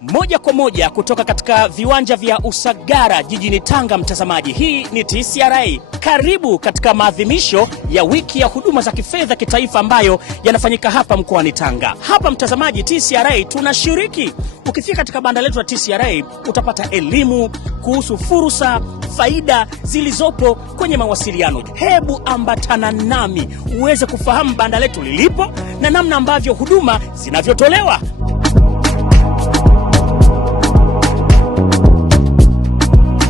Moja kwa moja kutoka katika viwanja vya Usagara jijini Tanga, mtazamaji. Hii ni TCRA. Karibu katika maadhimisho ya wiki ya huduma za kifedha kitaifa ambayo yanafanyika hapa mkoani Tanga. Hapa mtazamaji, TCRA tunashiriki. Ukifika katika banda letu la TCRA utapata elimu kuhusu fursa, faida zilizopo kwenye mawasiliano. Hebu ambatana nami uweze kufahamu banda letu lilipo na namna ambavyo huduma zinavyotolewa.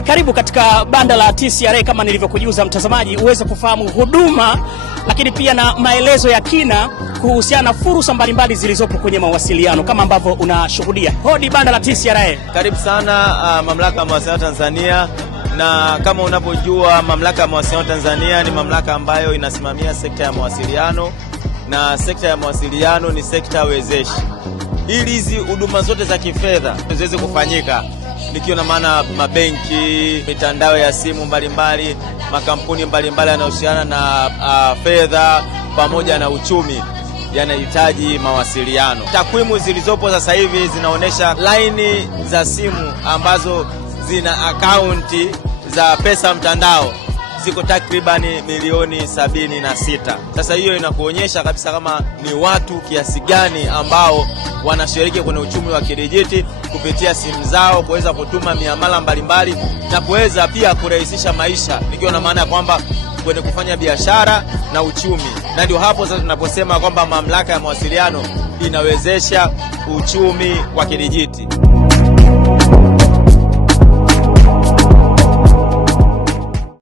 Karibu katika banda la TCRA, kama nilivyokujuza mtazamaji, uweze kufahamu huduma lakini pia na maelezo ya kina kuhusiana na fursa mbalimbali zilizopo kwenye mawasiliano kama ambavyo unashuhudia. Hodi banda la TCRA. Karibu sana Mamlaka ya Mawasiliano Tanzania, na kama unavyojua Mamlaka ya Mawasiliano Tanzania ni mamlaka ambayo inasimamia sekta ya mawasiliano, na sekta ya mawasiliano ni sekta wezeshi. Ili hizi huduma zote za kifedha ziweze kufanyika, nikiwa na maana mabenki, mitandao ya simu mbalimbali, makampuni mbalimbali yanayohusiana na fedha pamoja na uchumi yanahitaji mawasiliano. Takwimu zilizopo sasa hivi zinaonyesha laini za simu ambazo zina akaunti za pesa mtandao ziko takribani milioni 76. Sasa hiyo inakuonyesha kabisa kama ni watu kiasi gani ambao wanashiriki kwenye uchumi wa kidijiti kupitia simu zao, kuweza kutuma miamala mbalimbali na kuweza pia kurahisisha maisha, nikiwa na maana ya kwamba kwenye kufanya biashara na uchumi. Na ndio hapo sasa tunaposema kwamba mamlaka ya mawasiliano inawezesha uchumi wa kidijiti.